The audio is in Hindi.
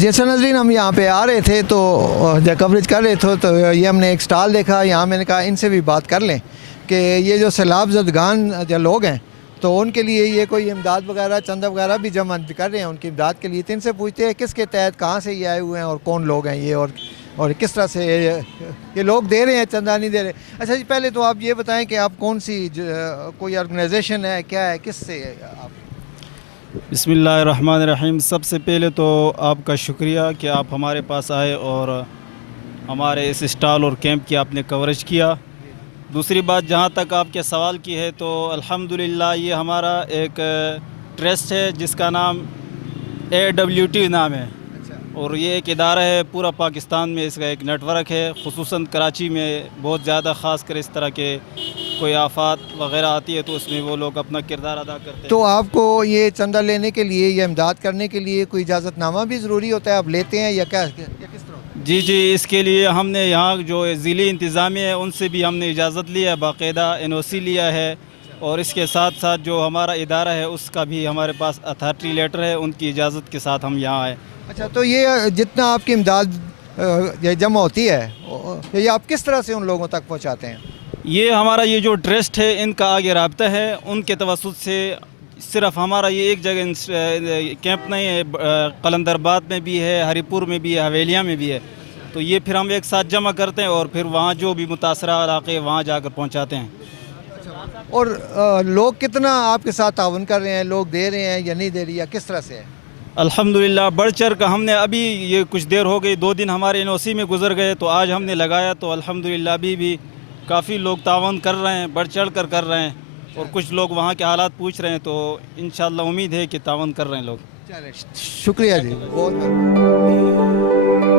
जैसे नजरीन हम यहाँ पे आ रहे थे तो जब कवरेज कर रहे थे तो ये हमने एक स्टॉल देखा। यहाँ मैंने कहा इनसे भी बात कर लें कि ये जो सैलाब ज़दगान जो लोग हैं तो उनके लिए ये कोई इमदाद वगैरह चंदा वगैरह भी जमा कर रहे हैं उनकी इमदाद के लिए। तो इनसे पूछते हैं किसके तहत कहाँ से ये आए हुए हैं और कौन लोग हैं ये और किस तरह से ये लोग दे रहे हैं, चंदा नहीं दे रहे। अच्छा जी, पहले तो आप ये बताएं कि आप कौन सी कोई ऑर्गेनाइजेशन है, क्या है, किस से आप? बिस्मिल्लाहिर्रहमानिर्रहीम। सबसे पहले तो आपका शुक्रिया कि आप हमारे पास आए और हमारे इस स्टॉल और कैंप की आपने कवरेज किया। दूसरी बात, जहाँ तक आपके सवाल की है तो अल्हम्दुलिल्लाह ये हमारा एक ट्रस्ट है जिसका नाम AWT नाम है और ये एक इदारा है। पूरा पाकिस्तान में इसका एक नेटवर्क है, खुसूसन कराची में बहुत ज़्यादा ख़ास कर इस तरह के कोई आफात वगैरह आती है तो उसमें वो लोग अपना किरदार अदा करते हैं। तो आपको ये चंदा लेने के लिए या इमदाद करने के लिए कोई इजाज़तनामा भी ज़रूरी होता है, आप लेते हैं या क्या, या किस तरह? जी, इसके लिए हमने यहाँ जो ज़िली इंतज़ामिया है उनसे भी हमने इजाज़त लिया है, बाकायदा NOC लिया है और इसके साथ साथ जो हमारा इदारा है उसका भी हमारे पास अथॉरिटी लेटर है, उनकी इजाज़त के साथ हम यहाँ आए। अच्छा, तो ये जितना आपकी इमदाद ये जमा होती है ये आप किस तरह से उन लोगों तक पहुँचाते हैं? ये हमारा ये जो ट्रस्ट है इनका आगे राब्ता है, उनके तवस्सुत से सिर्फ हमारा ये एक जगह कैंप नहीं है, कलंदराबाद में भी है, हरीपुर में भी है, हवेलिया में भी है। तो ये फिर हम एक साथ जमा करते हैं और फिर वहाँ जो भी मुतासरा इलाके वहाँ जाकर पहुँचाते हैं। और लोग कितना आपके साथ ताउन कर रहे हैं, लोग दे रहे हैं या नहीं दे रही, या किस तरह से है? अल्हम्दुलिल्लाह बढ़ चढ़ कर हमने अभी ये कुछ देर हो गई, 2 दिन हमारे NOC में गुजर गए तो आज हमने लगाया तो अल्हम्दुलिल्लाह अभी भी काफ़ी लोग तावन कर रहे हैं, बढ़ चढ़ कर रहे हैं और कुछ लोग वहाँ के हालात पूछ रहे हैं तो इंशाअल्लाह उम्मीद है कि तावन कर रहे हैं लोग। चलिए, शुक्रिया जी, बहुत बहुत।